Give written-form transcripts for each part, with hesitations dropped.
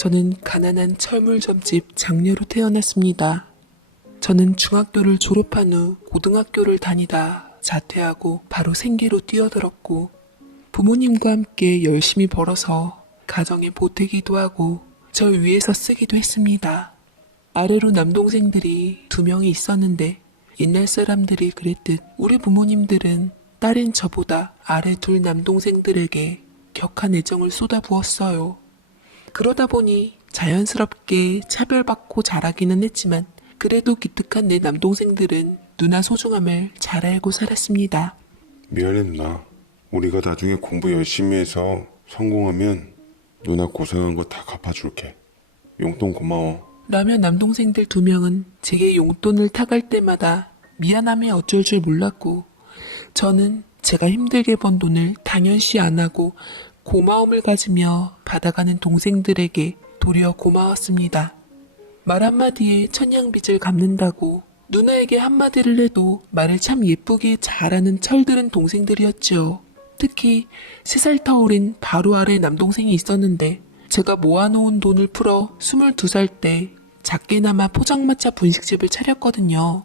저는 가난한 철물점집 장녀로 태어났습니다. 저는 중학교를 졸업한 후 고등학교를 다니다 자퇴하고 바로 생계로 뛰어들었고 부모님과 함께 열심히 벌어서 가정에 보태기도 하고 저 위에서 쓰기도 했습니다. 아래로 남동생들이 2명이 있었는데 옛날 사람들이 그랬듯 우리 부모님들은 딸인 저보다 아래 2 남동생들에게 격한 애정을 쏟아부었어요. 그러다 보니 자연스럽게 차별받고 자라기는 했지만 그래도 기특한 내 남동생들은 누나 소중함을 잘 알고 살았습니다. 미안해 누나. 우리가 나중에 공부 열심히 해서 성공하면 누나 고생한 거 다 갚아줄게. 용돈 고마워. 라며 남동생들 2명은 제게 용돈을 타갈 때마다 미안함이 어쩔 줄 몰랐고 저는 제가 힘들게 번 돈을 당연시 안 하고 고마움을 가지며 받아가는 동생들에게 도리어 고마웠습니다. 말 한마디에 천냥빚을 갚는다고 누나에게 한마디를 해도 말을 참 예쁘게 잘하는 철들은 동생들이었죠. 특히 3살 터울인 바로 아래 남동생이 있었는데 제가 모아놓은 돈을 풀어 22살 때 작게나마 포장마차 분식집을 차렸거든요.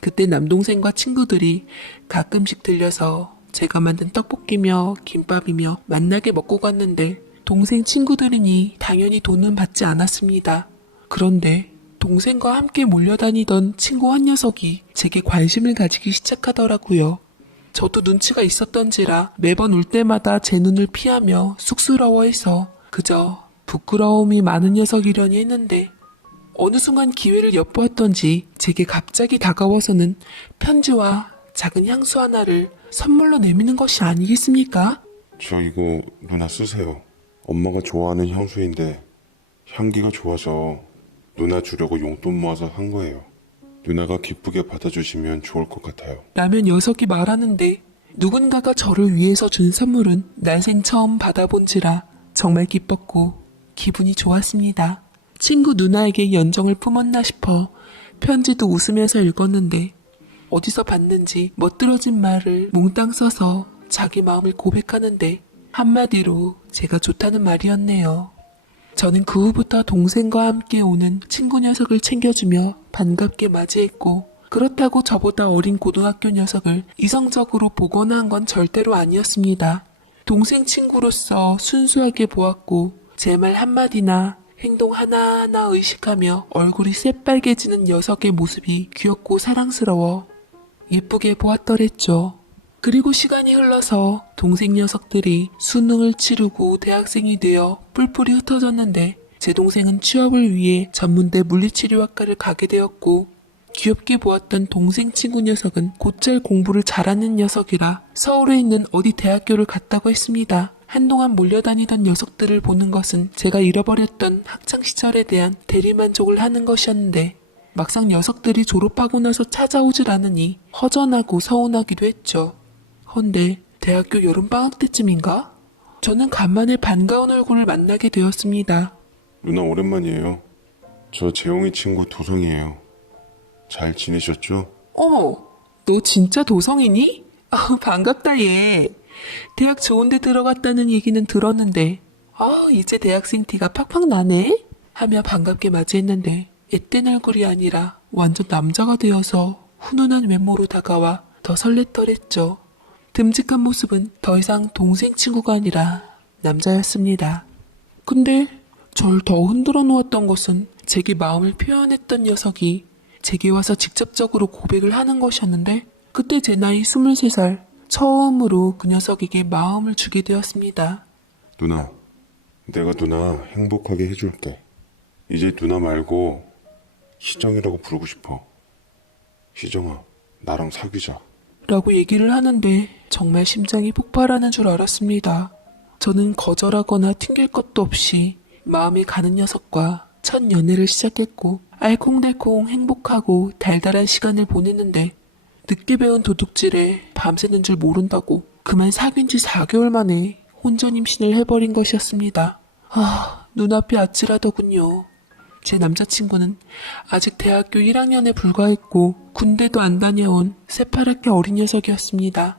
그때 남동생과 친구들이 가끔씩 들려서 제가 만든 떡볶이며 김밥이며 맛나게 먹고 갔는데 동생 친구들이니 당연히 돈은 받지 않았습니다. 그런데 동생과 함께 몰려다니던 친구 한 녀석이 제게 관심을 가지기 시작하더라고요. 저도 눈치가 있었던지라 매번 올 때마다 제 눈을 피하며 쑥스러워해서 그저 부끄러움이 많은 녀석이려니 했는데 어느 순간 기회를 엿보았던지 제게 갑자기 다가와서는 편지와 작은 향수 하나를 선물로 내미는 것이 아니겠습니까? 저 이거 누나 쓰세요. 엄마가 좋아하는 향수인데 향기가 좋아서 누나 주려고 용돈 모아서 산 거예요. 누나가 기쁘게 받아주시면 좋을 것 같아요. 라며 녀석이 말하는데 누군가가 저를 위해서 준 선물은 난생 처음 받아본지라 정말 기뻤고 기분이 좋았습니다. 친구 누나에게 연정을 품었나 싶어 편지도 웃으면서 읽었는데 어디서 봤는지 멋들어진 말을 몽땅 써서 자기 마음을 고백하는데 한마디로 제가 좋다는 말이었네요. 저는 그 후부터 동생과 함께 오는 친구 녀석을 챙겨주며 반갑게 맞이했고 그렇다고 저보다 어린 고등학교 녀석을 이성적으로 보거나 한 건 절대로 아니었습니다. 동생 친구로서 순수하게 보았고 제 말 한마디나 행동 하나하나 의식하며 얼굴이 새빨개지는 녀석의 모습이 귀엽고 사랑스러워 예쁘게 보았더랬죠. 그리고 시간이 흘러서 동생 녀석들이 수능을 치르고 대학생이 되어 뿔뿔이 흩어졌는데 제 동생은 취업을 위해 전문대 물리치료학과를 가게 되었고 귀엽게 보았던 동생 친구 녀석은 곧잘 공부를 잘하는 녀석이라 서울에 있는 어디 대학교를 갔다고 했습니다. 한동안 몰려다니던 녀석들을 보는 것은 제가 잃어버렸던 학창시절에 대한 대리만족을 하는 것이었는데 막상 녀석들이 졸업하고 나서 찾아오질 않으니 허전하고 서운하기도 했죠. 헌데 대학교 여름방학 때쯤인가? 저는 간만에 반가운 얼굴을 만나게 되었습니다. 누나 오랜만이에요. 저 재용이 친구 도성이에요. 잘 지내셨죠? 어머, 너 진짜 도성이니? 반갑다 얘. 대학 좋은 데 들어갔다는 얘기는 들었는데 이제 대학생 티가 팍팍 나네? 하며 반갑게 맞이했는데 앳된 얼굴이 아니라 완전 남자가 되어서 훈훈한 외모로 다가와 더 설렜더랬죠. 듬직한 모습은 더 이상 동생 친구가 아니라 남자였습니다. 근데 절 더 흔들어 놓았던 것은 제게 마음을 표현했던 녀석이 제게 와서 직접적으로 고백을 하는 것이었는데 그때 제 나이 23살 처음으로 그 녀석에게 마음을 주게 되었습니다. 누나, 내가 누나 행복하게 해줄게. 이제 누나 말고 희정이라고 부르고 싶어. 희정아, 나랑 사귀자. 라고 얘기를 하는데 정말 심장이 폭발하는 줄 알았습니다. 저는 거절하거나 튕길 것도 없이 마음이 가는 녀석과 첫 연애를 시작했고 알콩달콩 행복하고 달달한 시간을 보냈는데 늦게 배운 도둑질에 밤새는 줄 모른다고 그만 사귄 지 4개월 만에 혼전 임신을 해버린 것이었습니다. 눈앞이 아찔하더군요. 제 남자친구는 아직 대학교 1학년에 불과했고 군대도 안 다녀온 새파랗게 어린 녀석이었습니다.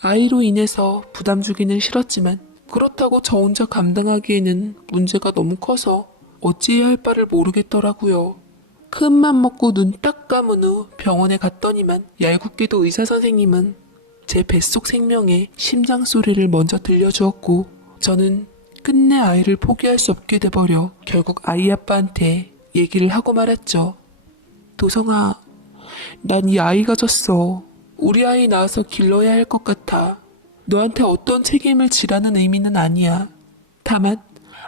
아이로 인해서 부담 주기는 싫었지만 그렇다고 저 혼자 감당하기에는 문제가 너무 커서 어찌해야 할 바를 모르겠더라고요. 큰맘 먹고 눈 딱 감은 후 병원에 갔더니만 얄궂게도 의사 선생님은 제 뱃속 생명의 심장 소리를 먼저 들려주었고 저는 끝내 아이를 포기할 수 없게 돼버려 결국 아이 아빠한테 얘기를 하고 말았죠. 도성아, 난 이 아이 가졌어. 우리 아이 낳아서 길러야 할 것 같아. 너한테 어떤 책임을 지라는 의미는 아니야. 다만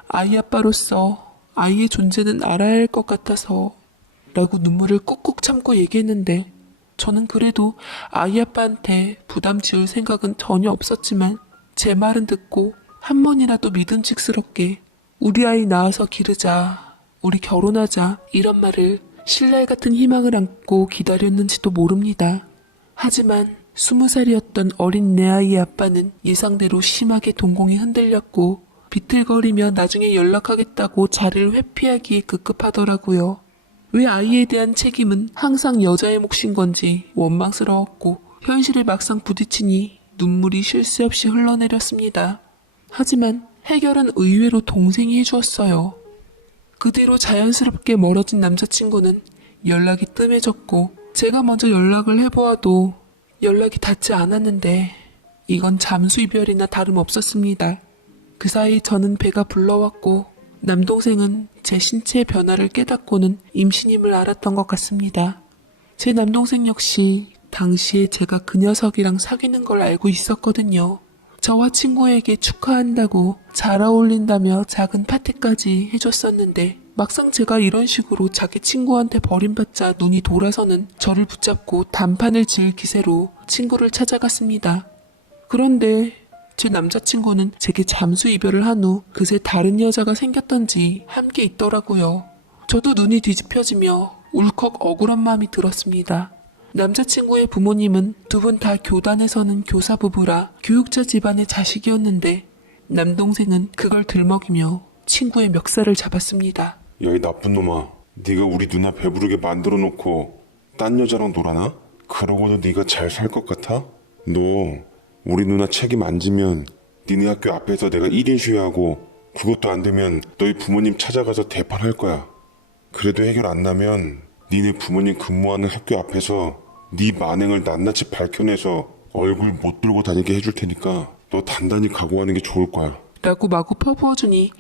아이 아빠로서 아이의 존재는 알아야 할 것 같아서 라고 눈물을 꾹꾹 참고 얘기했는데 저는 그래도 아이 아빠한테 부담 지을 생각은 전혀 없었지만 제 말은 듣고 한 번이라도 믿음직스럽게 우리 아이 낳아서 기르자, 우리 결혼하자 이런 말을 신랄 같은 희망을 안고 기다렸는지도 모릅니다. 하지만 20살이었던 어린 내 아이의 아빠는 예상대로 심하게 동공이 흔들렸고 비틀거리며 나중에 연락하겠다고 자리를 회피하기에 급급하더라고요. 왜 아이에 대한 책임은 항상 여자의 몫인 건지 원망스러웠고 현실에 막상 부딪히니 눈물이 쉴 새 없이 흘러내렸습니다. 하지만 해결은 의외로 동생이 해주었어요. 그 뒤로 자연스럽게 멀어진 남자친구는 연락이 뜸해졌고 제가 먼저 연락을 해보아도 연락이 닿지 않았는데 이건 잠수 이별이나 다름없었습니다. 그 사이 저는 배가 불러왔고 남동생은 제 신체의 변화를 깨닫고는 임신임을 알았던 것 같습니다. 제 남동생 역시 당시에 제가 그 녀석이랑 사귀는 걸 알고 있었거든요. 저와 친구에게 축하한다고 잘 어울린다며 작은 파티까지 해줬었는데 막상 제가 이런 식으로 자기 친구한테 버림받자 눈이 돌아서는 저를 붙잡고 단판을 지을 기세로 친구를 찾아갔습니다. 그런데 제 남자친구는 제게 잠수 이별을 한 후 그새 다른 여자가 생겼던지 함께 있더라고요. 저도 눈이 뒤집혀지며 울컥 억울한 마음이 들었습니다. 남자친구의 부모님은 두 분 다 교단에서는 교사 부부라 교육자 집안의 자식이었는데 남동생은 그걸 들먹이며 친구의 멱살을 잡았습니다. 야, 이 나쁜 놈아. 네가 우리 누나 배부르게 만들어 놓고 딴 여자랑 놀아나? 그러고도 네가 잘 살 것 같아? 너 우리 누나 책임 안 지면 니네 학교 앞에서 내가 1인 시위하고 그것도 안 되면 너희 부모님 찾아가서 대판할 거야. 그래도 해결 안 나면 니네 부모님 근무하는 학교 앞에서 네 만행을 낱낱이 밝혀내서 얼굴 못 들고 다니게 해줄 테니까 너 단단히 각오하는 게 좋을 거야. 라고 마구 퍼부어주니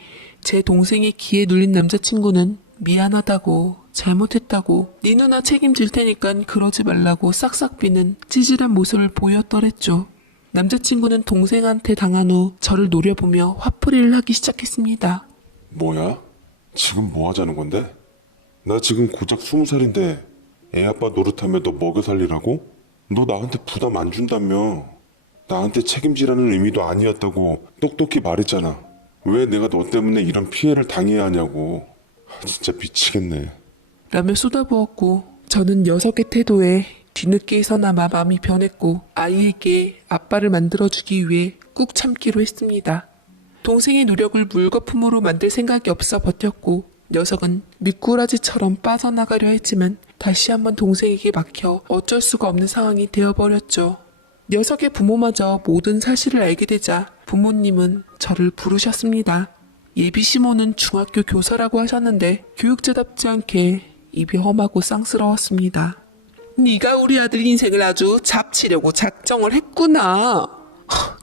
제 동생의 기에 눌린 남자친구는 미안하다고 잘못했다고 네 누나 책임질 테니까 그러지 말라고 싹싹 비는 찌질한 모습을 보였더랬죠. 남자친구는 동생한테 당한 후 저를 노려보며 화풀이를 하기 시작했습니다. 뭐야? 지금 뭐 하자는 건데? 나 지금 고작 20살인데 애 아빠 노릇하며 너 먹여 살리라고? 너 나한테 부담 안 준다며. 나한테 책임지라는 의미도 아니었다고 똑똑히 말했잖아. 왜 내가 너 때문에 이런 피해를 당해야 하냐고. 진짜 미치겠네. 라며 쏟아부었고 저는 녀석의 태도에 뒤늦게서나마 마음이 변했고 아이에게 아빠를 만들어주기 위해 꾹 참기로 했습니다. 동생의 노력을 물거품으로 만들 생각이 없어 버텼고 녀석은 미꾸라지처럼 빠져나가려 했지만 다시 한번 동생에게 막혀 어쩔 수가 없는 상황이 되어버렸죠. 녀석의 부모마저 모든 사실을 알게 되자 부모님은 저를 부르셨습니다. 예비 시모는 중학교 교사라고 하셨는데 교육자답지 않게 입이 험하고 쌍스러웠습니다. 네가 우리 아들 인생을 아주 잡치려고 작정을 했구나.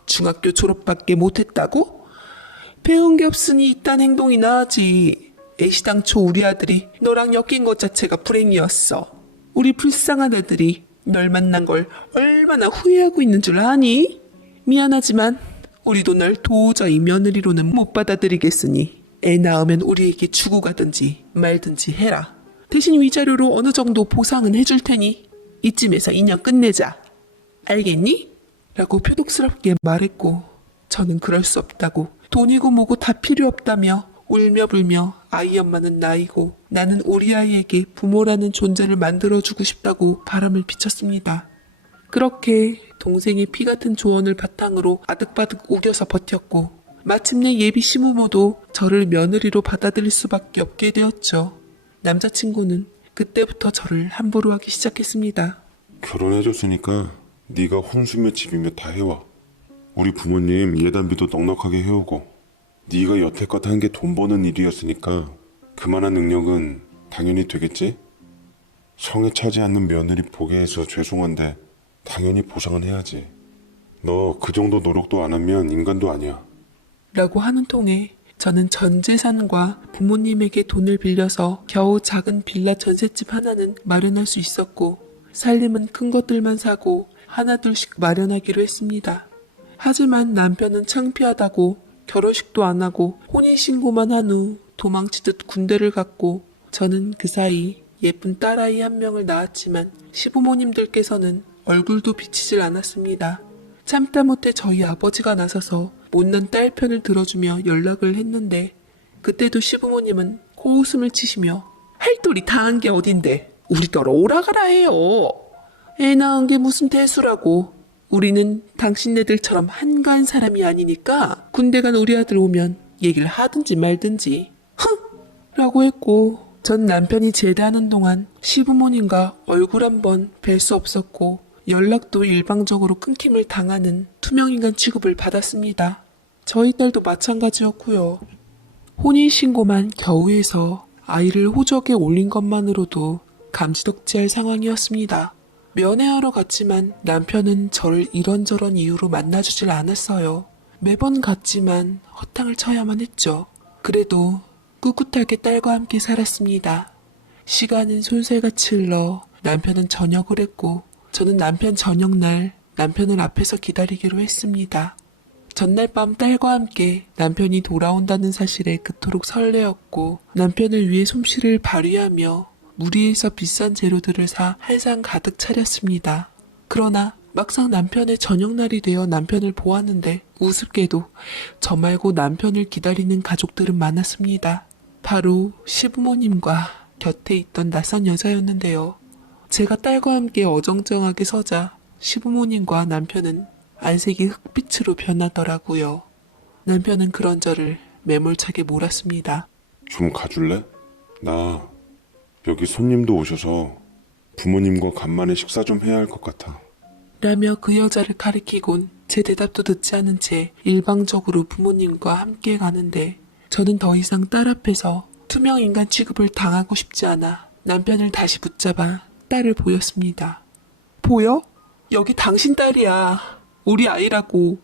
중학교 졸업밖에 못했다고? 배운 게 없으니 이딴 행동이나 하지. 애시당초 우리 아들이 너랑 엮인 것 자체가 불행이었어. 우리 불쌍한 애들이 널 만난 걸 얼마나 후회하고 있는 줄 아니? 미안하지만 우리도 널 도저히 며느리로는 못 받아들이겠으니 애 낳으면 우리에게 주고 가든지 말든지 해라. 대신 위자료로 어느 정도 보상은 해줄 테니 이쯤에서 인연 끝내자. 알겠니? 라고 표독스럽게 말했고 저는 그럴 수 없다고 돈이고 뭐고 다 필요 없다며 울며 불며 아이 엄마는 나이고 나는 우리 아이에게 부모라는 존재를 만들어주고 싶다고 바람을 피쳤습니다. 그렇게 동생의 피 같은 조언을 바탕으로 아득바득 우겨서 버텼고 마침내 예비 시부모도 저를 며느리로 받아들일 수밖에 없게 되었죠. 남자친구는 그때부터 저를 함부로 하기 시작했습니다. 결혼해줬으니까 네가 혼수며 집이며 다 해와. 우리 부모님 예단비도 넉넉하게 해오고 네가 여태껏 한 게 돈 버는 일이었으니까 그만한 능력은 당연히 되겠지? 성에 차지 않는 며느리 보게 해서 죄송한데 당연히 보상은 해야지. 너 그 정도 노력도 안 하면 인간도 아니야. 라고 하는 통에 저는 전 재산과 부모님에게 돈을 빌려서 겨우 작은 빌라 전셋집 하나는 마련할 수 있었고 살림은 큰 것들만 사고 하나둘씩 마련하기로 했습니다. 하지만 남편은 창피하다고 결혼식도 안 하고 혼인신고만 한 후 도망치듯 군대를 갔고 저는 그 사이 예쁜 딸아이 한 명을 낳았지만 시부모님들께서는 얼굴도 비치질 않았습니다. 참다 못해 저희 아버지가 나서서 못난 딸 편을 들어주며 연락을 했는데 그때도 시부모님은 코웃음을 치시며 할 돌이 다 한 게 어딘데 우리 떨어 오라가라 해요. 애 낳은 게 무슨 대수라고. 우리는 당신네들처럼 한가한 사람이 아니니까 군대 간 우리 아들 오면 얘기를 하든지 말든지 흥! 라고 했고 전 남편이 제대하는 동안 시부모님과 얼굴 한번 뵐 수 없었고 연락도 일방적으로 끊김을 당하는 투명인간 취급을 받았습니다. 저희 딸도 마찬가지였고요. 혼인신고만 겨우 해서 아이를 호적에 올린 것만으로도 감지덕지할 상황이었습니다. 면회하러 갔지만 남편은 저를 이런저런 이유로 만나주질 않았어요. 매번 갔지만 허탕을 쳐야만 했죠. 그래도 꿋꿋하게 딸과 함께 살았습니다. 시간은 솔새같이 흘러 남편은 전역을 했고 저는 남편 저녁날 남편을 앞에서 기다리기로 했습니다. 전날 밤 딸과 함께 남편이 돌아온다는 사실에 그토록 설레었고 남편을 위해 솜씨를 발휘하며 무리해서 비싼 재료들을 사 한상 가득 차렸습니다. 그러나 막상 남편의 저녁날이 되어 남편을 보았는데 우습게도 저 말고 남편을 기다리는 가족들은 많았습니다. 바로 시부모님과 곁에 있던 낯선 여자였는데요. 제가 딸과 함께 어정쩡하게 서자 시부모님과 남편은 안색이 흑빛으로 변하더라고요. 남편은 그런 저를 매몰차게 몰았습니다. 좀 가줄래? 나 여기 손님도 오셔서 부모님과 간만에 식사 좀 해야 할 것 같아. 라며 그 여자를 가리키곤 제 대답도 듣지 않은 채 일방적으로 부모님과 함께 가는데 저는 더 이상 딸 앞에서 투명인간 취급을 당하고 싶지 않아 남편을 다시 붙잡아 딸을 보였습니다. 보여? 여기 당신 딸이야. 우리 아이라고.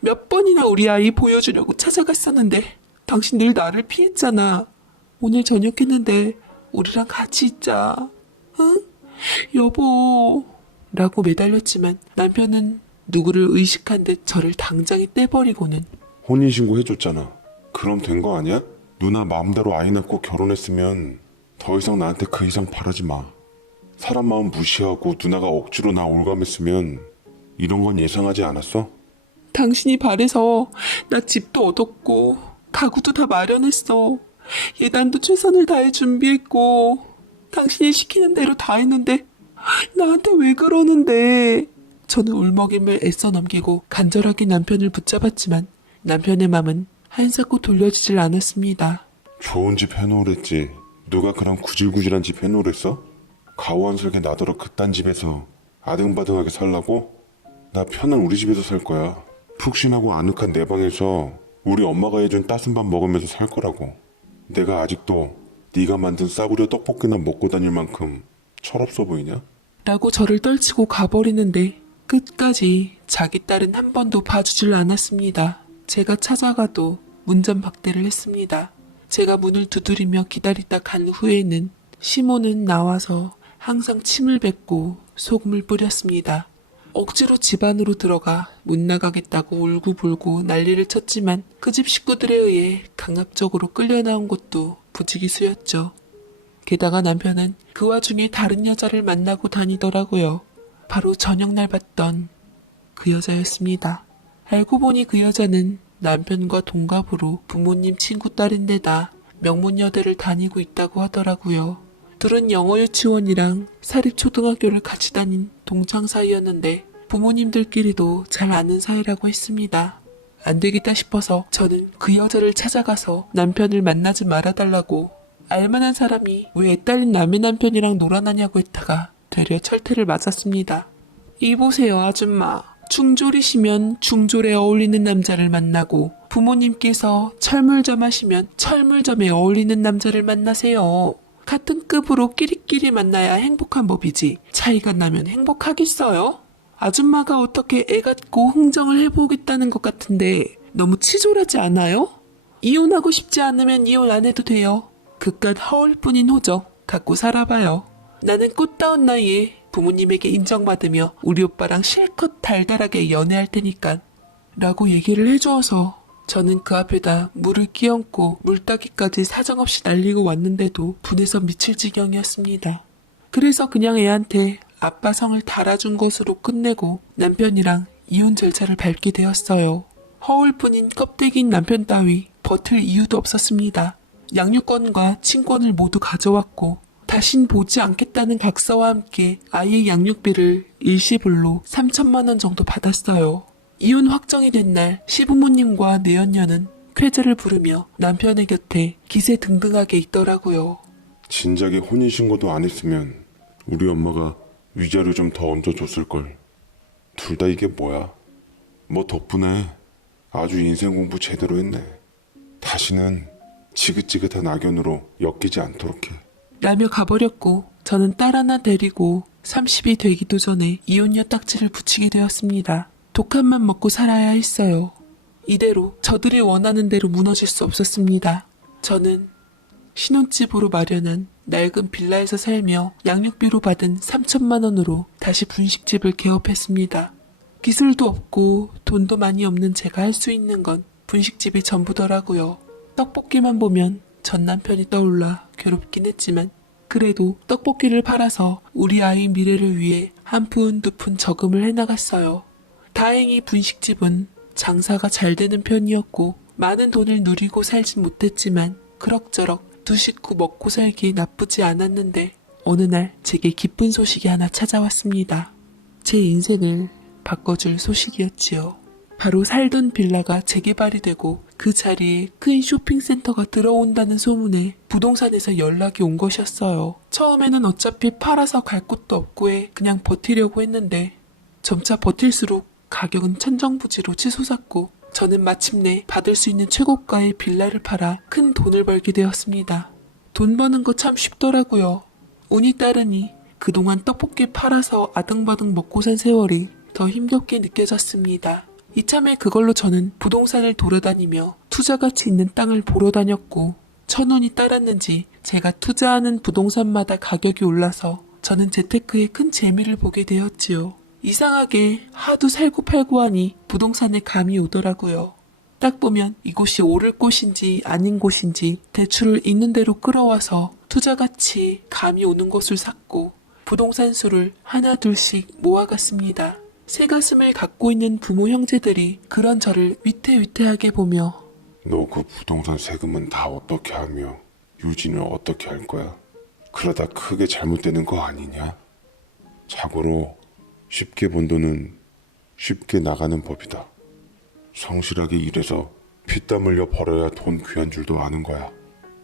몇 번이나 우리 아이 보여주려고 찾아갔었는데 당신 늘 나를 피했잖아. 오늘 저녁했는데 우리랑 같이 있자. 응? 여보. 라고 매달렸지만 남편은 누구를 의식한 듯 저를 당장에 떼버리고는 혼인신고 해줬잖아. 그럼 된 거 아니야? 누나 마음대로 아이 낳고 결혼했으면 더 이상 나한테 그 이상 바라지 마. 사람 마음 무시하고 누나가 억지로 나 올감했으면 이런 건 예상하지 않았어? 당신이 바래서 나 집도 얻었고 가구도 다 마련했어. 예단도 최선을 다해 준비했고 당신이 시키는 대로 다 했는데 나한테 왜 그러는데. 저는 울먹임을 애써 넘기고 간절하게 남편을 붙잡았지만 남편의 맘은 한사코 돌려지질 않았습니다. 좋은 집 해놓으랬지. 누가 그런 구질구질한 집 해놓으랬어? 가오한설계 나더러 그딴 집에서 아등바등하게 살라고? 나 편한 우리 집에서 살 거야. 푹신하고 아늑한 내 방에서 우리 엄마가 해준 따순 밥 먹으면서 살 거라고. 내가 아직도 네가 만든 싸구려 떡볶이나 먹고 다닐 만큼 철없어 보이냐? 라고 저를 떨치고 가버리는데 끝까지 자기 딸은 한 번도 봐주질 않았습니다. 제가 찾아가도 문전박대를 했습니다. 제가 문을 두드리며 기다리다 간 후에는 시모는 나와서 항상 침을 뱉고 소금을 뿌렸습니다. 억지로 집 안으로 들어가 못 나가겠다고 울고불고 난리를 쳤지만 그 집 식구들에 의해 강압적으로 끌려나온 것도 부지기수였죠. 게다가 남편은 그 와중에 다른 여자를 만나고 다니더라고요. 바로 저녁날 봤던 그 여자였습니다. 알고 보니 그 여자는 남편과 동갑으로 부모님 친구 딸인데다 명문여대를 다니고 있다고 하더라고요. 둘은 영어 유치원이랑 사립초등학교를 같이 다닌 동창 사이였는데 부모님들끼리도 잘 아는 사이라고 했습니다. 안 되겠다 싶어서 저는 그 여자를 찾아가서 남편을 만나지 말아달라고 알만한 사람이 왜 애 딸린 남의 남편이랑 놀아나냐고 했다가 되려 철퇴를 맞았습니다. 이보세요 아줌마. 중졸이시면 중졸에 어울리는 남자를 만나고 부모님께서 철물점 하시면 철물점에 어울리는 남자를 만나세요. 같은 급으로 끼리끼리 만나야 행복한 법이지. 차이가 나면 행복하겠어요? 아줌마가 어떻게 애 같고 흥정을 해보겠다는 것 같은데 너무 치졸하지 않아요? 이혼하고 싶지 않으면 이혼 안 해도 돼요. 그깟 허울뿐인 호적 갖고 살아봐요. 나는 꽃다운 나이에 부모님에게 인정받으며 우리 오빠랑 실컷 달달하게 연애할 테니까 라고 얘기를 해주어서 저는 그 앞에다 물을 끼얹고 물따기까지 사정없이 날리고 왔는데도 분해서 미칠 지경이었습니다. 그래서 그냥 애한테 아빠 성을 달아준 것으로 끝내고 남편이랑 이혼 절차를 밟게 되었어요. 허울뿐인 껍데기인 남편 따위 버틸 이유도 없었습니다. 양육권과 친권을 모두 가져왔고 다신 보지 않겠다는 각서와 함께 아이의 양육비를 일시불로 3천만 원 정도 받았어요. 이혼 확정이 된 날 시부모님과 내연녀는 쾌재를 부르며 남편의 곁에 기세등등하게 있더라고요. 진작에 혼인신고도 안 했으면 우리 엄마가 위자료 좀 더 얹어줬을걸. 둘 다 이게 뭐야? 뭐 덕분에 아주 인생 공부 제대로 했네. 다시는 지긋지긋한 악연으로 엮이지 않도록 해. 라며 가버렸고 저는 딸 하나 데리고 30이 되기도 전에 이혼녀 딱지를 붙이게 되었습니다. 독한만 먹고 살아야 했어요. 이대로 저들이 원하는 대로 무너질 수 없었습니다. 저는 신혼집으로 마련한 낡은 빌라에서 살며 양육비로 받은 3천만 원으로 다시 분식집을 개업했습니다. 기술도 없고 돈도 많이 없는 제가 할 수 있는 건 분식집이 전부더라고요. 떡볶이만 보면 전 남편이 떠올라 괴롭긴 했지만 그래도 떡볶이를 팔아서 우리 아이 미래를 위해 한 푼 두 푼 저금을 해나갔어요. 다행히 분식집은 장사가 잘 되는 편이었고 많은 돈을 누리고 살진 못했지만 그럭저럭 두 식구 먹고 살기 나쁘지 않았는데 어느 날 제게 기쁜 소식이 하나 찾아왔습니다. 제 인생을 바꿔줄 소식이었지요. 바로 살던 빌라가 재개발이 되고 그 자리에 큰 쇼핑센터가 들어온다는 소문에 부동산에서 연락이 온 것이었어요. 처음에는 어차피 팔아서 갈 곳도 없고 해 그냥 버티려고 했는데 점차 버틸수록 가격은 천정부지로 치솟았고 저는 마침내 받을 수 있는 최고가의 빌라를 팔아 큰 돈을 벌게 되었습니다. 돈 버는 거 참 쉽더라고요. 운이 따르니 그동안 떡볶이 팔아서 아등바등 먹고 산 세월이 더 힘겹게 느껴졌습니다. 이참에 그걸로 저는 부동산을 돌아다니며 투자 가치 있는 땅을 보러 다녔고 천운이 따랐는지 제가 투자하는 부동산마다 가격이 올라서 저는 재테크에 큰 재미를 보게 되었지요. 이상하게 하도 살고 팔고 하니 부동산에 감이 오더라고요. 딱 보면 이곳이 오를 곳인지 아닌 곳인지 대출을 있는 대로 끌어와서 투자같이 감이 오는 곳을 샀고 부동산 수를 하나 둘씩 모아갔습니다. 새 가슴을 갖고 있는 부모 형제들이 그런 저를 위태위태하게 보며 너 그 부동산 세금은 다 어떻게 하며 유지는 어떻게 할 거야? 그러다 크게 잘못되는 거 아니냐? 자고로 쉽게 번 돈은 쉽게 나가는 법이다. 성실하게 일해서 피땀 흘려 벌어야 돈 귀한 줄도 아는 거야.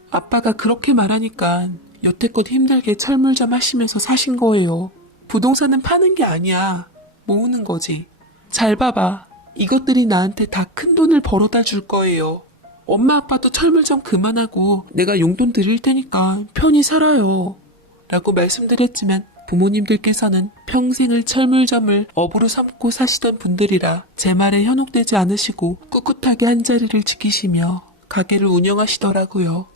아빠가 그렇게 말하니까 여태껏 힘들게 철물점 하시면서 사신 거예요. 부동산은 파는 게 아니야. 모으는 거지. 잘 봐봐. 이것들이 나한테 다 큰 돈을 벌어다 줄 거예요. 엄마 아빠도 철물점 그만하고 내가 용돈 드릴 테니까 편히 살아요. 라고 말씀드렸지만 부모님들께서는 평생을 철물점을 업으로 삼고 사시던 분들이라 제 말에 현혹되지 않으시고 꿋꿋하게 한자리를 지키시며 가게를 운영하시더라고요.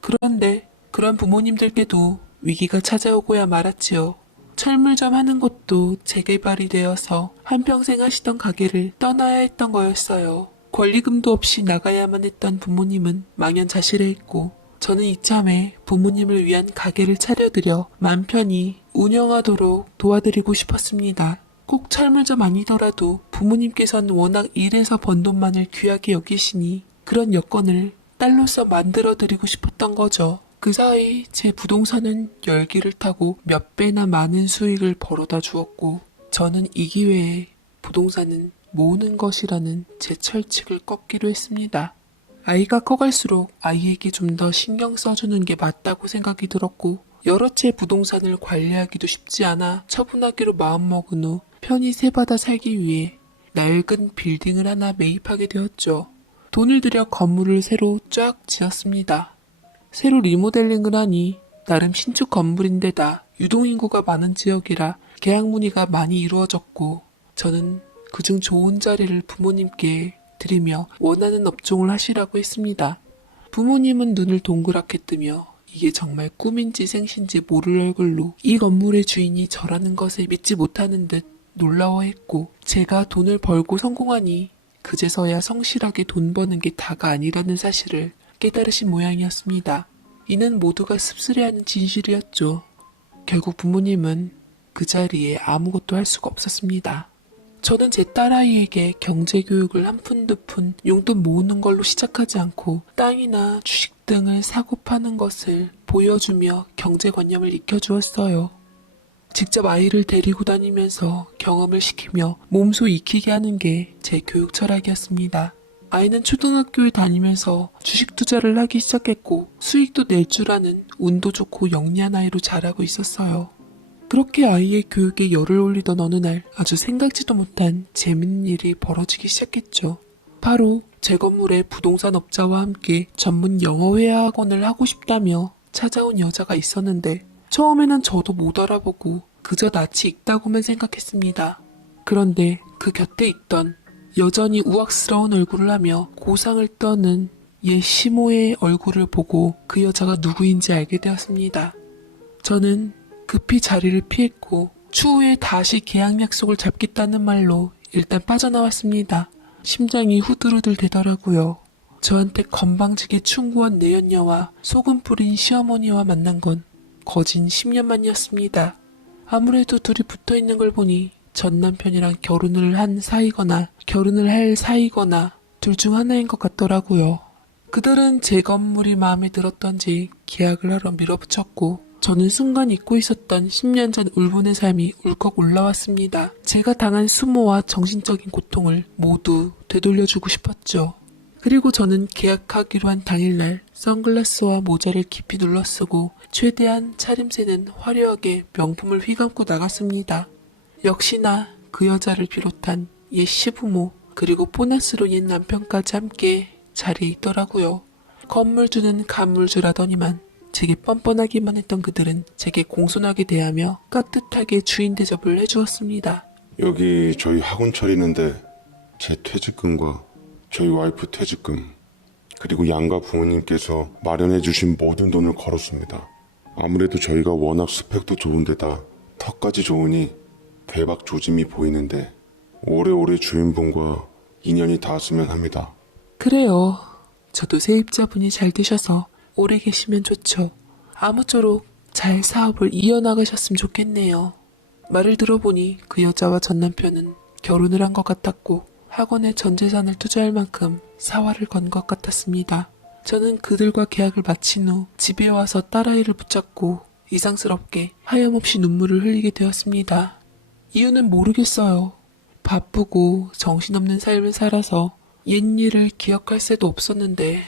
그런데 그런 부모님들께도 위기가 찾아오고야 말았지요. 철물점 하는 것도 재개발이 되어서 한평생 하시던 가게를 떠나야 했던 거였어요. 권리금도 없이 나가야만 했던 부모님은 망연자실해했고 저는 이참에 부모님을 위한 가게를 차려드려 맘 편히 운영하도록 도와드리고 싶었습니다. 꼭 철물점 아니더라도 부모님께서는 워낙 일해서 번 돈만을 귀하게 여기시니 그런 여건을 딸로서 만들어드리고 싶었던 거죠. 그 사이 제 부동산은 열기를 타고 몇 배나 많은 수익을 벌어다 주었고 저는 이 기회에 부동산은 모으는 것이라는 제 철칙을 꺾기로 했습니다. 아이가 커갈수록 아이에게 좀 더 신경 써주는 게 맞다고 생각이 들었고 여러 채 부동산을 관리하기도 쉽지 않아 처분하기로 마음먹은 후 편히 새받아 살기 위해 낡은 빌딩을 하나 매입하게 되었죠. 돈을 들여 건물을 새로 쫙 지었습니다. 새로 리모델링을 하니 나름 신축 건물인데다 유동인구가 많은 지역이라 계약 문의가 많이 이루어졌고 저는 그중 좋은 자리를 부모님께 드리며 원하는 업종을 하시라고 했습니다. 부모님은 눈을 동그랗게 뜨며 이게 정말 꿈인지 생신지 모를 얼굴로 이 건물의 주인이 저라는 것에 믿지 못하는 듯 놀라워했고 제가 돈을 벌고 성공하니 그제서야 성실하게 돈 버는 게 다가 아니라는 사실을 깨달으신 모양이었습니다. 이는 모두가 씁쓸해하는 진실이었죠. 결국 부모님은 그 자리에 아무것도 할 수가 없었습니다. 저는 제 딸아이에게 경제교육을 한 푼 두 푼 용돈 모으는 걸로 시작하지 않고 땅이나 주식 등을 사고 파는 것을 보여주며 경제관념을 익혀주었어요. 직접 아이를 데리고 다니면서 경험을 시키며 몸소 익히게 하는 게 제 교육 철학이었습니다. 아이는 초등학교에 다니면서 주식 투자를 하기 시작했고 수익도 낼 줄 아는 운도 좋고 영리한 아이로 자라고 있었어요. 그렇게 아이의 교육에 열을 올리던 어느 날 아주 생각지도 못한 재밌는 일이 벌어지기 시작했죠. 바로 제 건물에 부동산 업자와 함께 전문 영어회화 학원을 하고 싶다며 찾아온 여자가 있었는데 처음에는 저도 못 알아보고 그저 낯이 익다고만 생각했습니다. 그런데 그 곁에 있던 여전히 우악스러운 얼굴을 하며 고상을 떠는 옛 시모의 얼굴을 보고 그 여자가 누구인지 알게 되었습니다. 저는 급히 자리를 피했고 추후에 다시 계약 약속을 잡겠다는 말로 일단 빠져나왔습니다. 심장이 후들후들 되더라고요. 저한테 건방지게 충고한 내연녀와 소금 뿌린 시어머니와 만난 건 거진 10년 만이었습니다. 아무래도 둘이 붙어있는 걸 보니 전 남편이랑 결혼을 한 사이거나 결혼을 할 사이거나 둘 중 하나인 것 같더라고요. 그들은 제 건물이 마음에 들었던지 계약을 하러 밀어붙였고 저는 순간 잊고 있었던 10년 전 울분의 삶이 울컥 올라왔습니다. 제가 당한 수모와 정신적인 고통을 모두 되돌려주고 싶었죠. 그리고 저는 계약하기로 한 당일날 선글라스와 모자를 깊이 눌러쓰고 최대한 차림새는 화려하게 명품을 휘감고 나갔습니다. 역시나 그 여자를 비롯한 옛 시부모 그리고 보너스로 옛 남편까지 함께 자리에 있더라고요. 건물주는 간물주라더니만 제게 뻔뻔하기만 했던 그들은 제게 공손하게 대하며 깍듯하게 주인 대접을 해주었습니다. 여기 저희 학원 차리는데 제 퇴직금과 저희 와이프 퇴직금 그리고 양가 부모님께서 마련해 주신 모든 돈을 걸었습니다. 아무래도 저희가 워낙 스펙도 좋은데다 턱까지 좋으니 대박 조짐이 보이는데 오래오래 주인분과 인연이 닿았으면 합니다. 그래요. 저도 세입자분이 잘 되셔서 오래 계시면 좋죠. 아무쪼록 잘 사업을 이어나가셨으면 좋겠네요. 말을 들어보니 그 여자와 전 남편은 결혼을 한 것 같았고 학원에 전 재산을 투자할 만큼 사활을 건 것 같았습니다. 저는 그들과 계약을 마친 후 집에 와서 딸아이를 붙잡고 이상스럽게 하염없이 눈물을 흘리게 되었습니다. 이유는 모르겠어요. 바쁘고 정신없는 삶을 살아서 옛일을 기억할 새도 없었는데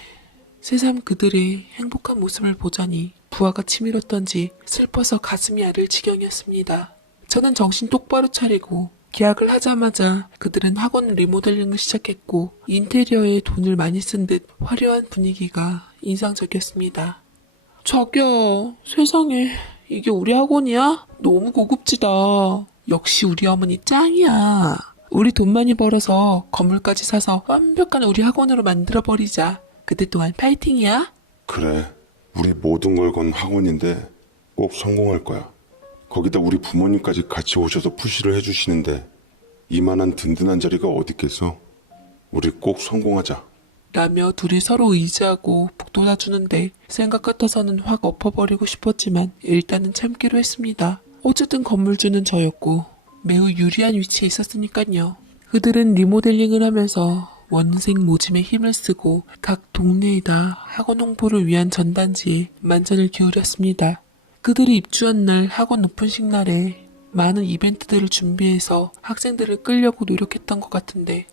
새삼 그들의 행복한 모습을 보자니 부하가 치밀었던지 슬퍼서 가슴이 아릴 지경이었습니다. 저는 정신 똑바로 차리고 계약을 하자마자 그들은 학원 리모델링을 시작했고 인테리어에 돈을 많이 쓴 듯 화려한 분위기가 인상적이었습니다. 자기야, 세상에 이게 우리 학원이야? 너무 고급지다. 역시 우리 어머니 짱이야. 우리 돈 많이 벌어서 건물까지 사서 완벽한 우리 학원으로 만들어버리자. 그때 동안 파이팅이야. 그래, 우리 모든 걸 건 학원인데 꼭 성공할 거야. 거기다 우리 부모님까지 같이 오셔서 푸시를 해주시는데 이만한 든든한 자리가 어디 있겠어? 우리 꼭 성공하자. 라며 둘이 서로 의지하고 북돋아주는데 생각 같아서는 확 엎어버리고 싶었지만 일단은 참기로 했습니다. 어쨌든 건물주는 저였고 매우 유리한 위치에 있었으니까요. 그들은 리모델링을 하면서 원생 모짐에 힘을 쓰고 각 동네에다 학원 홍보를 위한 전단지에 만전을 기울였습니다. 그들이 입주한 날 학원 오픈식 날에 많은 이벤트들을 준비해서 학생들을 끌려고 노력했던 것 같은데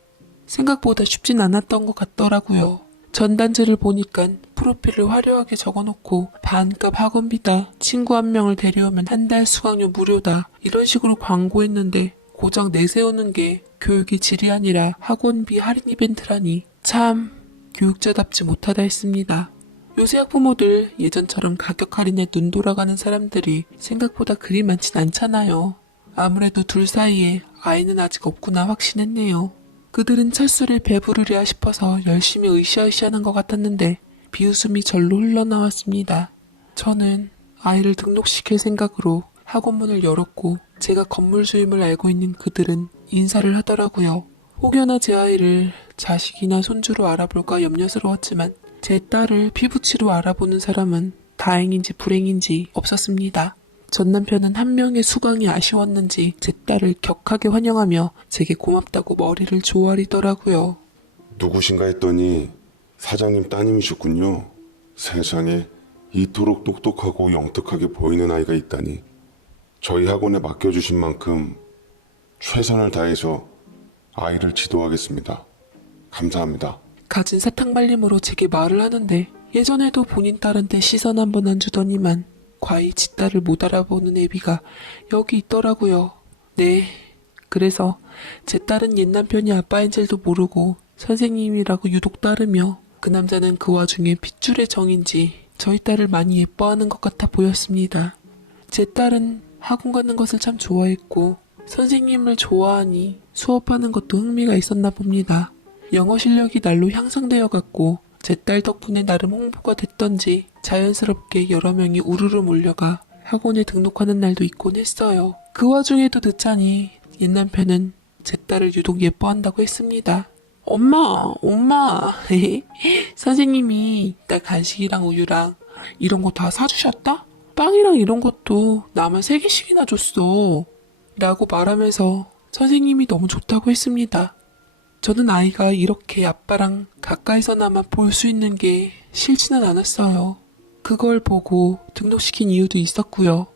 생각보다 쉽진 않았던 것 같더라고요. 전단지를 보니까 프로필을 화려하게 적어놓고 반값 학원비다, 친구 한 명을 데려오면 한 달 수강료 무료다 이런 식으로 광고했는데 고작 내세우는 게 교육의 질이 아니라 학원비 할인 이벤트라니 참 교육자답지 못하다 했습니다. 요새 학부모들 예전처럼 가격 할인에 눈 돌아가는 사람들이 생각보다 그리 많진 않잖아요. 아무래도 둘 사이에 아이는 아직 없구나 확신했네요. 그들은 찰수를 배부르랴 싶어서 열심히 으쌰으쌰하는 것 같았는데 비웃음이 절로 흘러나왔습니다. 저는 아이를 등록시킬 생각으로 학원문을 열었고 제가 건물 주임을 알고 있는 그들은 인사를 하더라고요. 혹여나 제 아이를 자식이나 손주로 알아볼까 염려스러웠지만 제 딸을 피부치로 알아보는 사람은 다행인지 불행인지 없었습니다. 전 남편은 한 명의 수강이 아쉬웠는지 제 딸을 격하게 환영하며 제게 고맙다고 머리를 조아리더라고요. 누구신가 했더니 사장님 따님이셨군요. 세상에 이토록 똑똑하고 영특하게 보이는 아이가 있다니. 저희 학원에 맡겨주신 만큼 최선을 다해서 아이를 지도하겠습니다. 감사합니다. 가진 사탕발림으로 제게 말을 하는데 예전에도 본인 딸한테 시선 한 번 안 주더니만 과히 지 딸을 못 알아보는 애비가 여기 있더라고요. 네, 그래서 제 딸은 옛 남편이 아빠인 줄도 모르고 선생님이라고 유독 따르며 그 남자는 그 와중에 핏줄의 정인지 저희 딸을 많이 예뻐하는 것 같아 보였습니다. 제 딸은 학원 가는 것을 참 좋아했고 선생님을 좋아하니 수업하는 것도 흥미가 있었나 봅니다. 영어 실력이 날로 향상되어 갔고 제 딸 덕분에 나름 홍보가 됐던지 자연스럽게 여러 명이 우르르 몰려가 학원에 등록하는 날도 있곤 했어요. 그 와중에도 듣자니 옛 남편은 제 딸을 유독 예뻐한다고 했습니다. 엄마 선생님이 딸 간식이랑 우유랑 이런 거 다 사주셨다? 빵이랑 이런 것도 나만 3개씩이나 줬어 라고 말하면서 선생님이 너무 좋다고 했습니다. 저는 아이가 이렇게 아빠랑 가까이서나마 볼 수 있는 게 싫지는 않았어요. 그걸 보고 등록시킨 이유도 있었고요.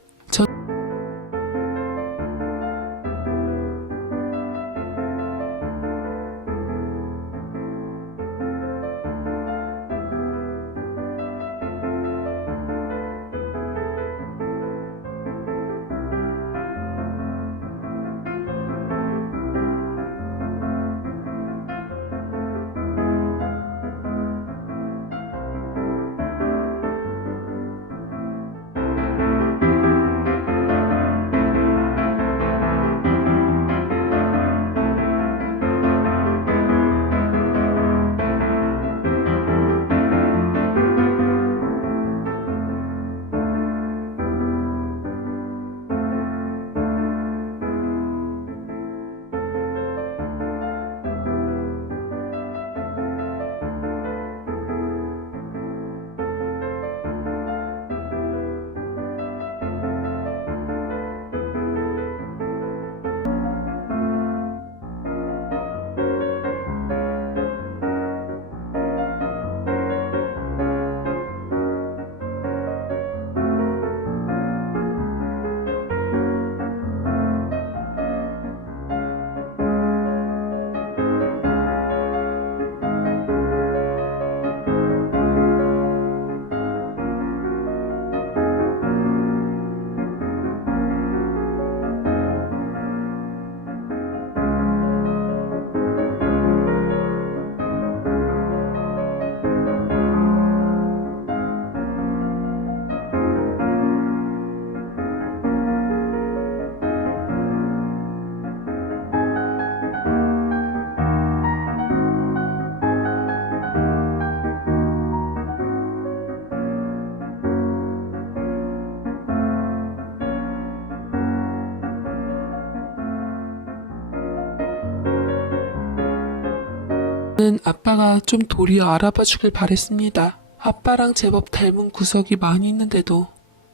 저는 아빠가 좀 도리어 알아봐 주길 바랬습니다. 아빠랑 제법 닮은 구석이 많이 있는데도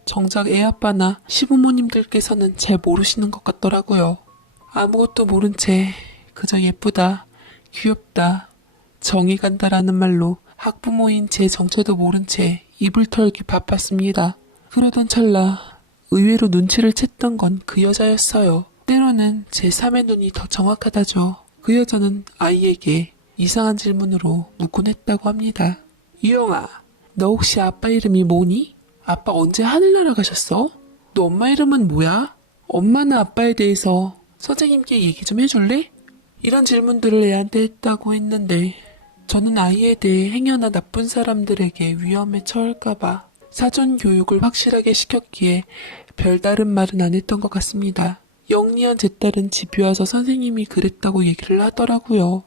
정작 애아빠나 시부모님들께서는 잘 모르시는 것 같더라고요. 아무것도 모른 채 그저 예쁘다, 귀엽다, 정이 간다라는 말로 학부모인 제 정체도 모른 채 입을 털기 바빴습니다. 그러던 찰나 의외로 눈치를 챘던 건 그 여자였어요. 때로는 제 3의 눈이 더 정확하다죠. 그 여자는 아이에게 이상한 질문으로 묻곤 했다고 합니다. 유영아, 너 혹시 아빠 이름이 뭐니? 아빠 언제 하늘나라 가셨어? 너 엄마 이름은 뭐야? 엄마는 아빠에 대해서 선생님께 얘기 좀 해줄래? 이런 질문들을 애한테 했다고 했는데 저는 아이에 대해 행여나 나쁜 사람들에게 위험에 처할까봐 사전 교육을 확실하게 시켰기에 별다른 말은 안 했던 것 같습니다. 영리한 제 딸은 집에 와서 선생님이 그랬다고 얘기를 하더라고요.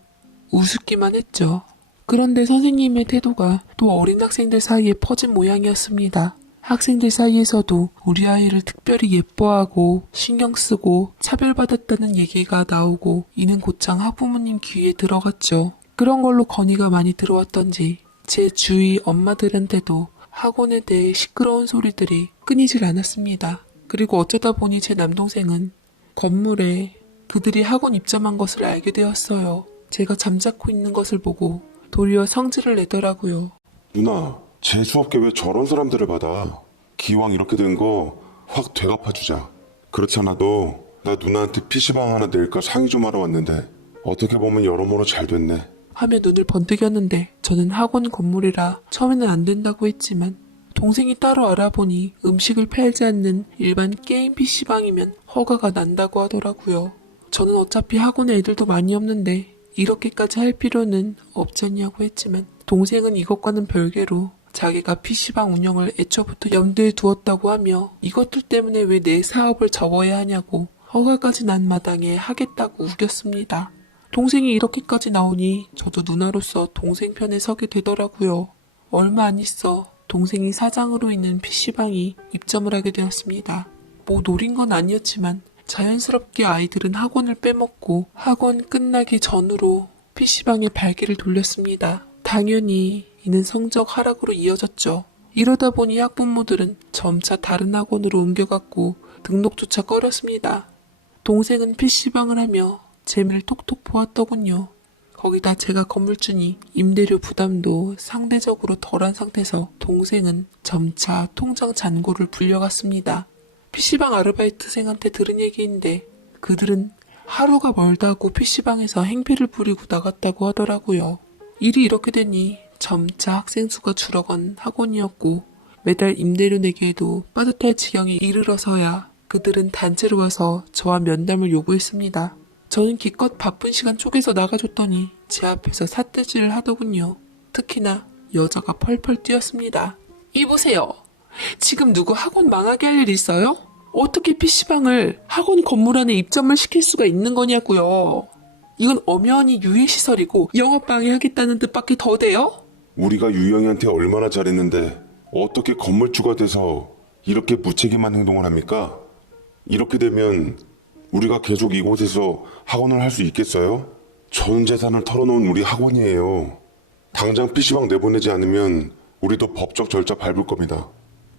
우습기만 했죠. 그런데 선생님의 태도가 또 어린 학생들 사이에 퍼진 모양이었습니다. 학생들 사이에서도 우리 아이를 특별히 예뻐하고 신경 쓰고 차별받았다는 얘기가 나오고 이는 곧장 학부모님 귀에 들어갔죠. 그런 걸로 건의가 많이 들어왔던지 제 주위 엄마들한테도 학원에 대해 시끄러운 소리들이 끊이질 않았습니다. 그리고 어쩌다 보니 제 남동생은 건물에 그들이 학원 입점한 것을 알게 되었어요. 제가 잠자코 있는 것을 보고 도리어 성질을 내더라고요. 누나, 재수없게 왜 저런 사람들을 받아? 기왕 이렇게 된 거 확 되갚아주자. 그렇지 않아도 나 누나한테 PC방 하나 낼까 상의 좀 하러 왔는데 어떻게 보면 여러모로 잘 됐네. 하며 눈을 번뜩였는데 저는 학원 건물이라 처음에는 안 된다고 했지만 동생이 따로 알아보니 음식을 팔지 않는 일반 게임 PC방이면 허가가 난다고 하더라고요. 저는 어차피 학원에 애들도 많이 없는데 이렇게까지 할 필요는 없지 않냐고 했지만 동생은 이것과는 별개로 자기가 PC방 운영을 애초부터 염두에 두었다고 하며 이것들 때문에 왜 내 사업을 접어야 하냐고 허가까지 난 마당에 하겠다고 우겼습니다. 동생이 이렇게까지 나오니 저도 누나로서 동생 편에 서게 되더라고요. 얼마 안 있어 동생이 사장으로 있는 PC방이 입점을 하게 되었습니다. 뭐 노린 건 아니었지만 자연스럽게 아이들은 학원을 빼먹고 학원 끝나기 전으로 PC방에 발길을 돌렸습니다. 당연히 이는 성적 하락으로 이어졌죠. 이러다 보니 학부모들은 점차 다른 학원으로 옮겨갔고 등록조차 꺼렸습니다. 동생은 PC방을 하며 재미를 톡톡 보았더군요. 거기다 제가 건물주니 임대료 부담도 상대적으로 덜한 상태에서 동생은 점차 통장 잔고를 불려갔습니다. PC방 아르바이트생한테 들은 얘기인데 그들은 하루가 멀다고 PC방에서 행패를 부리고 나갔다고 하더라고요. 일이 이렇게 되니 점차 학생 수가 줄어간 학원이었고 매달 임대료 내기에도 빠듯할 지경에 이르러서야 그들은 단체로 와서 저와 면담을 요구했습니다. 저는 기껏 바쁜 시간 쪼개서 나가줬더니 제 앞에서 삿대질을 하더군요. 특히나 여자가 펄펄 뛰었습니다. 이보세요. 지금 누구 학원 망하게 할 일 있어요? 어떻게 PC방을 학원 건물 안에 입점을 시킬 수가 있는 거냐고요. 이건 엄연히 유해시설이고 영업방해하겠다는 뜻밖에 더 돼요? 우리가 유영이한테 얼마나 잘했는데 어떻게 건물주가 돼서 이렇게 무책임한 행동을 합니까? 이렇게 되면 우리가 계속 이곳에서 학원을 할 수 있겠어요? 전 재산을 털어놓은 우리 학원이에요. 당장 PC방 내보내지 않으면 우리도 법적 절차 밟을 겁니다.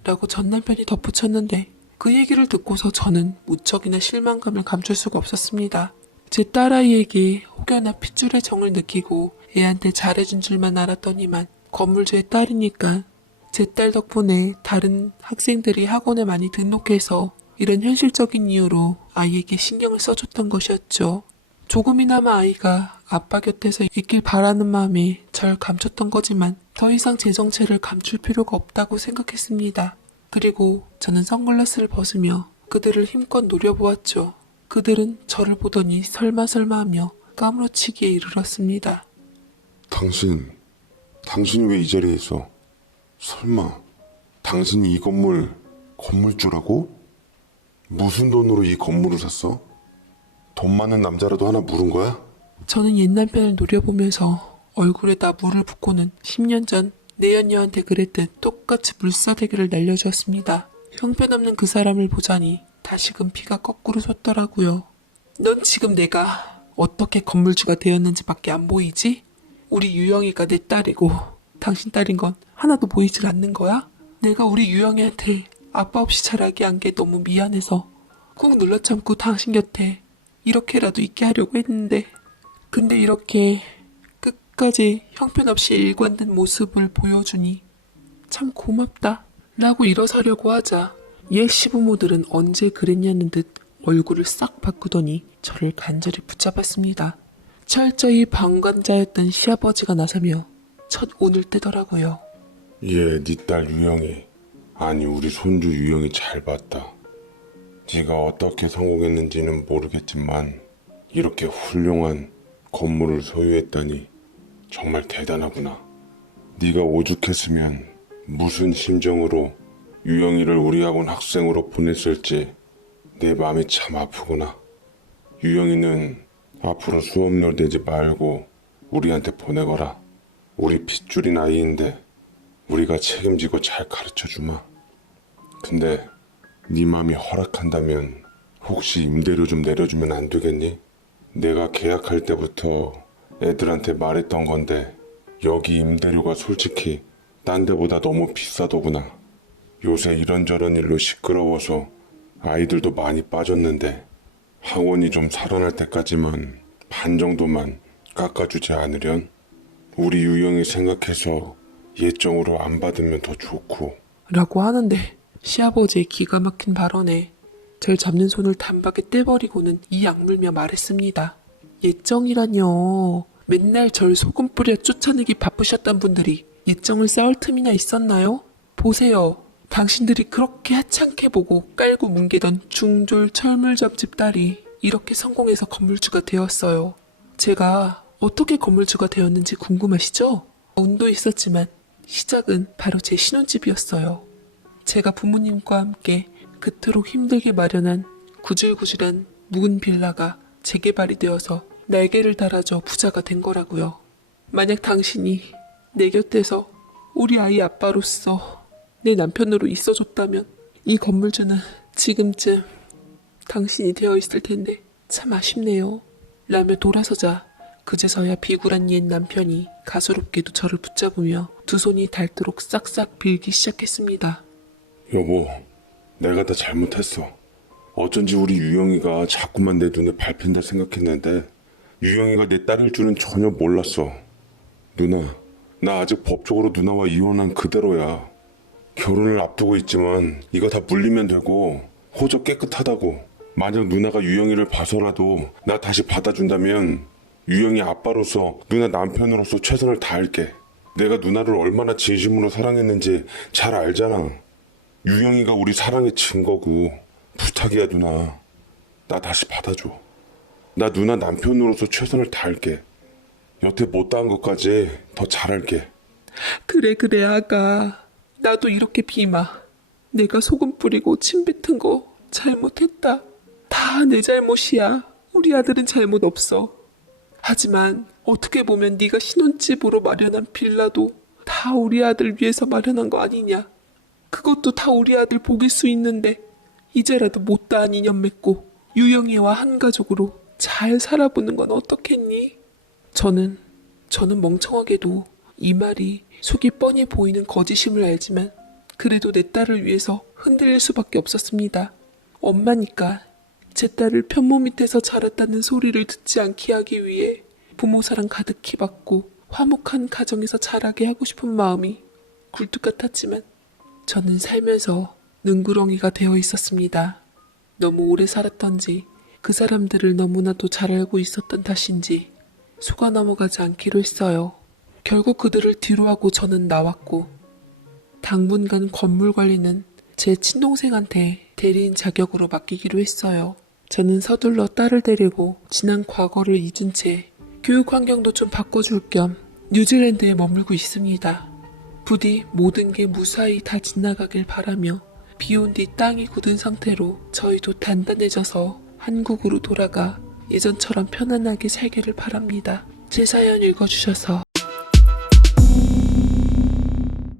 라고 전 남편이 덧붙였는데 그 얘기를 듣고서 저는 무척이나 실망감을 감출 수가 없었습니다. 제 딸아이에게 혹여나 핏줄의 정을 느끼고 애한테 잘해준 줄만 알았더니만 건물주의 딸이니까 제 딸 덕분에 다른 학생들이 학원에 많이 등록해서 이런 현실적인 이유로 아이에게 신경을 써줬던 것이었죠. 조금이나마 아이가 아빠 곁에서 있길 바라는 마음에 절 감췄던 거지만 더 이상 제 정체를 감출 필요가 없다고 생각했습니다. 그리고 저는 선글라스를 벗으며 그들을 힘껏 노려보았죠. 그들은 저를 보더니 설마 하며 까무러치기에 이르렀습니다. 당신이 왜 이 자리에 있어? 설마 당신이 이 건물주라고? 무슨 돈으로 이 건물을 샀어? 돈 많은 남자라도 하나 물은 거야? 저는 옛 남편을 노려보면서 얼굴에다 물을 붓고는 10년 전 내연녀한테 그랬듯 똑같이 물사대기를 날려주었습니다. 형편없는 그 사람을 보자니 다시금 피가 거꾸로 솟더라고요. 넌 지금 내가 어떻게 건물주가 되었는지밖에 안 보이지? 우리 유영이가 내 딸이고 당신 딸인 건 하나도 보이질 않는 거야? 내가 우리 유영이한테 아빠 없이 자라게 한 게 너무 미안해서 꾹 눌러 참고 당신 곁에 이렇게라도 있게 하려고 했는데 근데 이렇게 끝까지 형편없이 일관된 모습을 보여주니 참 고맙다 라고 일어서려고 하자 옛 시부모들은 언제 그랬냐는 듯 얼굴을 싹 바꾸더니 저를 간절히 붙잡았습니다. 철저히 방관자였던 시아버지가 나서며 첫 운을 떼더라고요. 네 딸 유영이, 아니 우리 손주 유영이 잘 봤다. 네가 어떻게 성공했는지는 모르겠지만 이렇게 훌륭한 건물을 소유했다니 정말 대단하구나. 네가 오죽했으면 무슨 심정으로 유영이를 우리 학원 학생으로 보냈을지 내 마음이 참 아프구나. 유영이는 앞으로 수업료 내지 말고 우리한테 보내거라. 우리 핏줄인 아이인데 우리가 책임지고 잘 가르쳐주마. 근데 네 맘이 허락한다면 혹시 임대료 좀 내려주면 안 되겠니? 내가 계약할 때부터 애들한테 말했던 건데 여기 임대료가 솔직히 딴 데보다 너무 비싸더구나. 요새 이런저런 일로 시끄러워서 아이들도 많이 빠졌는데 학원이 좀 살아날 때까지만 반 정도만 깎아주지 않으련? 우리 유영이 생각해서 예정으로 안 받으면 더 좋고. 라고 하는데 시아버지의 기가 막힌 발언에 절 잡는 손을 단박에 떼버리고는 이 악물며 말했습니다. 예정이라뇨. 맨날 절 소금 뿌려 쫓아내기 바쁘셨던 분들이 예정을 쌓을 틈이나 있었나요? 보세요. 당신들이 그렇게 하찮게 보고 깔고 뭉개던 중졸 철물점집 딸이 이렇게 성공해서 건물주가 되었어요. 제가 어떻게 건물주가 되었는지 궁금하시죠? 운도 있었지만 시작은 바로 제 신혼집이었어요. 제가 부모님과 함께 그토록 힘들게 마련한 구질구질한 묵은 빌라가 재개발이 되어서 날개를 달아줘 부자가 된 거라고요. 만약 당신이 내 곁에서 우리 아이 아빠로서 내 남편으로 있어줬다면 이 건물주는 지금쯤 당신이 되어 있을 텐데 참 아쉽네요. 라며 돌아서자 그제서야 비굴한 옛 남편이 가소롭게도 저를 붙잡으며 두 손이 닳도록 싹싹 빌기 시작했습니다. 여보, 내가 다 잘못했어. 어쩐지 우리 유영이가 자꾸만 내 눈에 밟힌다 생각했는데 유영이가 내 딸일 줄은 전혀 몰랐어. 누나, 나 아직 법적으로 누나와 이혼한 그대로야. 결혼을 앞두고 있지만 이거 다 물리면 되고 호적 깨끗하다고. 만약 누나가 유영이를 봐서라도 나 다시 받아준다면 유영이 아빠로서 누나 남편으로서 최선을 다할게. 내가 누나를 얼마나 진심으로 사랑했는지 잘 알잖아. 유영이가 우리 사랑의 증거고. 부탁이야 누나. 나 다시 받아줘. 나 누나 남편으로서 최선을 다할게. 여태 못다한 것까지 더 잘할게. 그래 아가. 나도 이렇게 비마. 내가 소금 뿌리고 침 뱉은 거 잘못했다. 다 내 잘못이야. 우리 아들은 잘못 없어. 하지만 어떻게 보면 네가 신혼집으로 마련한 빌라도 다 우리 아들 위해서 마련한 거 아니냐. 그것도 다 우리 아들 복일 수 있는데 이제라도 못다한 인연 맺고 유영이와 한 가족으로 잘 살아보는 건 어떻겠니? 저는 멍청하게도 이 말이 속이 뻔히 보이는 거짓임을 알지만 그래도 내 딸을 위해서 흔들릴 수밖에 없었습니다. 엄마니까 제 딸을 편모 밑에서 자랐다는 소리를 듣지 않게 하기 위해 부모 사랑 가득히 받고 화목한 가정에서 자라게 하고 싶은 마음이 굴뚝 같았지만 저는 살면서 능구렁이가 되어 있었습니다. 너무 오래 살았던지 그 사람들을 너무나도 잘 알고 있었던 탓인지 속아 넘어가지 않기로 했어요. 결국 그들을 뒤로하고 저는 나왔고 당분간 건물 관리는 제 친동생한테 대리인 자격으로 맡기기로 했어요. 저는 서둘러 딸을 데리고 지난 과거를 잊은 채 교육 환경도 좀 바꿔줄 겸 뉴질랜드에 머물고 있습니다. 부디 모든 게 무사히 다 지나가길 바라며 비온 뒤 땅이 굳은 상태로 저희도 단단해져서 한국으로 돌아가 예전처럼 편안하게 살기를 바랍니다. 제 사연 읽어주셔서